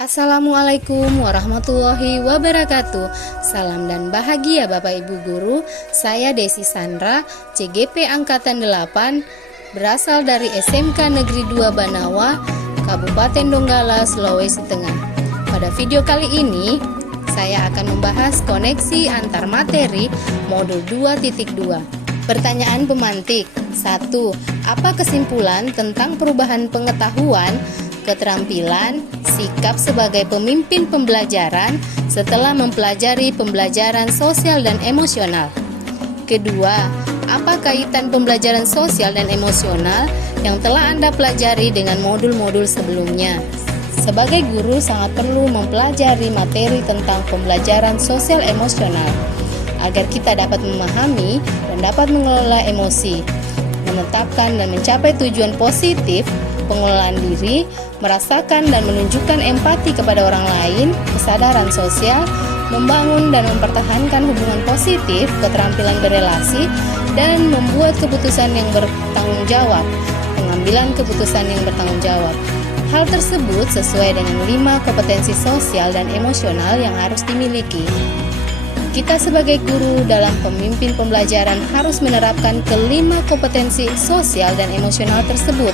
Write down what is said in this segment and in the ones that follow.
Assalamualaikum warahmatullahi wabarakatuh. Salam dan bahagia Bapak Ibu Guru. Saya Desi Sandra, CGP Angkatan 8, berasal dari SMK Negeri 2 Banawa, Kabupaten Donggala, Sulawesi Tengah. Pada video kali ini, saya akan membahas koneksi antar materi modul 2.2. Pertanyaan pemantik. 1. Apa kesimpulan tentang perubahan pengetahuan, keterampilan, sikap sebagai pemimpin pembelajaran setelah mempelajari pembelajaran sosial dan emosional? Kedua, apa kaitan pembelajaran sosial dan emosional yang telah Anda pelajari dengan modul-modul sebelumnya? Sebagai guru sangat perlu mempelajari materi tentang pembelajaran sosial emosional agar kita dapat memahami dan dapat mengelola emosi, menetapkan dan mencapai tujuan positif, pengelolaan diri, merasakan dan menunjukkan empati kepada orang lain, kesadaran sosial, membangun dan mempertahankan hubungan positif, keterampilan berelasi, dan membuat keputusan yang bertanggung jawab, pengambilan keputusan yang bertanggung jawab. Hal tersebut sesuai dengan 5 kompetensi sosial dan emosional yang harus dimiliki. Kita sebagai guru dalam pemimpin pembelajaran harus menerapkan kelima kompetensi sosial dan emosional tersebut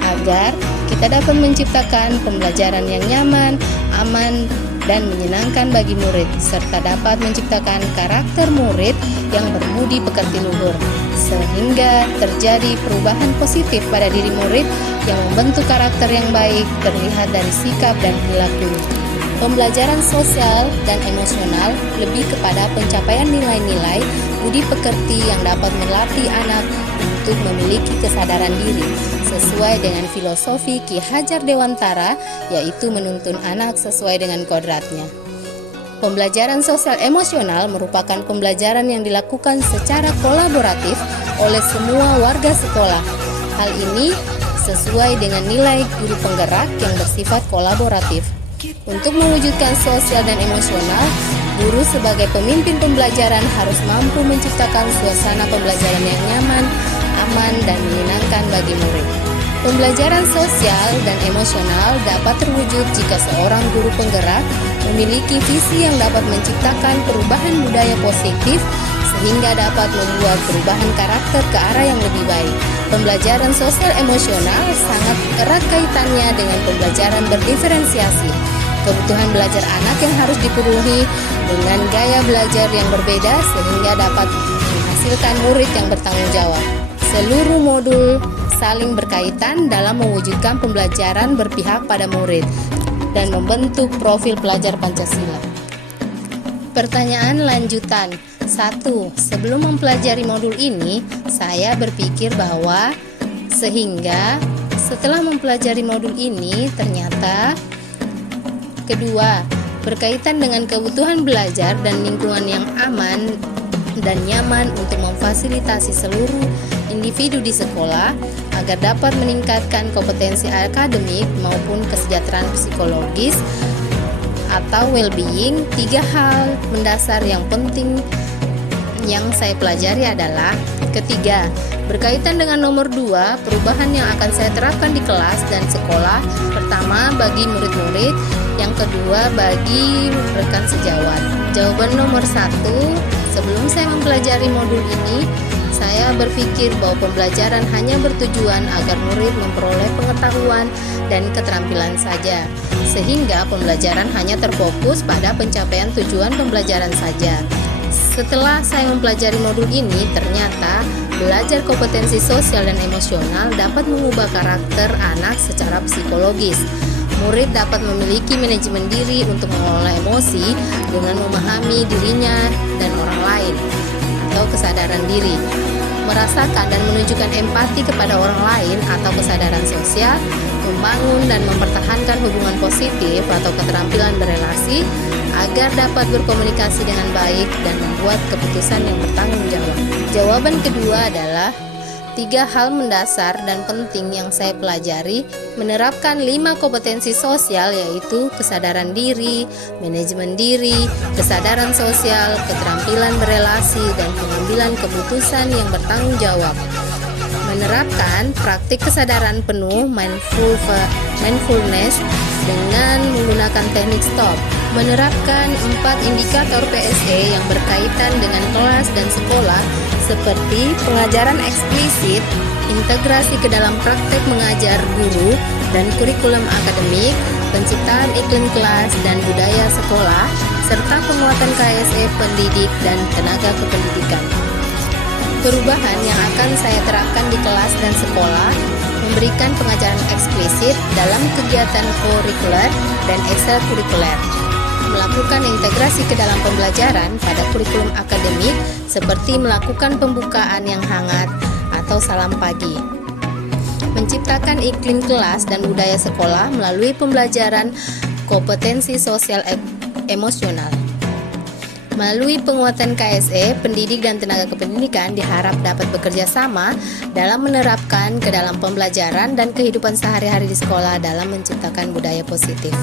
agar kita dapat menciptakan pembelajaran yang nyaman, aman, dan menyenangkan bagi murid, serta dapat menciptakan karakter murid yang berbudi pekerti luhur, sehingga terjadi perubahan positif pada diri murid yang membentuk karakter yang baik terlihat dari sikap dan perilaku. Pembelajaran sosial dan emosional lebih kepada pencapaian nilai-nilai budi pekerti yang dapat melatih anak untuk memiliki kesadaran diri sesuai dengan filosofi Ki Hajar Dewantara, yaitu menuntun anak sesuai dengan kodratnya. Pembelajaran sosial emosional merupakan pembelajaran yang dilakukan secara kolaboratif oleh semua warga sekolah. Hal ini sesuai dengan nilai guru penggerak yang bersifat kolaboratif. Untuk mewujudkan sosial dan emosional, guru sebagai pemimpin pembelajaran harus mampu menciptakan suasana pembelajaran yang nyaman, aman, dan menyenangkan bagi murid. Pembelajaran sosial dan emosional dapat terwujud jika seorang guru penggerak memiliki visi yang dapat menciptakan perubahan budaya positif sehingga dapat membuat perubahan karakter ke arah yang lebih baik. Pembelajaran sosial emosional sangat erat kaitannya dengan pembelajaran berdiferensiasi. Kebutuhan belajar anak yang harus dipenuhi dengan gaya belajar yang berbeda sehingga dapat menghasilkan murid yang bertanggung jawab. Seluruh modul saling berkaitan dalam mewujudkan pembelajaran berpihak pada murid dan membentuk profil pelajar Pancasila. Pertanyaan lanjutan. 1. Sebelum mempelajari modul ini, saya berpikir bahwa sehingga setelah mempelajari modul ini ternyata. Kedua, berkaitan dengan kebutuhan belajar dan lingkungan yang aman dan nyaman untuk memfasilitasi seluruh individu di sekolah agar dapat meningkatkan kompetensi akademik maupun kesejahteraan psikologis atau well-being. 3 hal mendasar yang penting yang saya pelajari adalah: ketiga, berkaitan dengan nomor 2, perubahan yang akan saya terapkan di kelas dan sekolah. Pertama, bagi murid-murid, yang kedua bagi rekan sejawat. Jawaban nomor 1, sebelum saya mempelajari modul ini, saya berpikir bahwa pembelajaran hanya bertujuan agar murid memperoleh pengetahuan dan keterampilan saja, sehingga pembelajaran hanya terfokus pada pencapaian tujuan pembelajaran saja. Setelah saya mempelajari modul ini, ternyata belajar kompetensi sosial dan emosional dapat mengubah karakter anak secara psikologis. Murid dapat memiliki manajemen diri untuk mengelola emosi dengan memahami dirinya dan orang lain atau kesadaran diri, merasakan dan menunjukkan empati kepada orang lain atau kesadaran sosial, membangun dan mempertahankan hubungan positif atau keterampilan berelasi agar dapat berkomunikasi dengan baik dan membuat keputusan yang bertanggung jawab. Jawaban kedua adalah 3 hal mendasar dan penting yang saya pelajari, menerapkan 5 kompetensi sosial, yaitu kesadaran diri, manajemen diri, kesadaran sosial, keterampilan berelasi, dan pengambilan keputusan yang bertanggung jawab. Menerapkan praktik kesadaran penuh mindfulness dengan menggunakan teknik STOP, menerapkan 4 indikator PSE yang berkaitan dengan kelas dan sekolah seperti pengajaran eksplisit, integrasi ke dalam praktek mengajar guru dan kurikulum akademik, penciptaan iklim kelas dan budaya sekolah, serta penguatan KSE pendidik dan tenaga kependidikan. Perubahan yang akan saya terapkan di kelas dan sekolah memberikan pengajaran eksplisit dalam kegiatan kurikuler dan ekstrakurikuler, melakukan integrasi ke dalam pembelajaran pada kurikulum akademik seperti melakukan pembukaan yang hangat atau salam pagi, menciptakan iklim kelas dan budaya sekolah melalui pembelajaran kompetensi sosial emosional. Melalui penguatan KSE, pendidik dan tenaga kependidikan diharap dapat bekerja sama dalam menerapkan ke dalam pembelajaran dan kehidupan sehari-hari di sekolah dalam menciptakan budaya positif.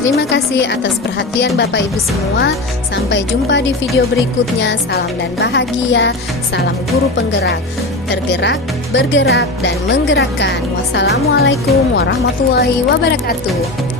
Terima kasih atas perhatian Bapak Ibu semua. Sampai jumpa di video berikutnya. Salam dan bahagia. Salam guru penggerak. Tergerak, bergerak, dan menggerakkan. Wassalamualaikum warahmatullahi wabarakatuh.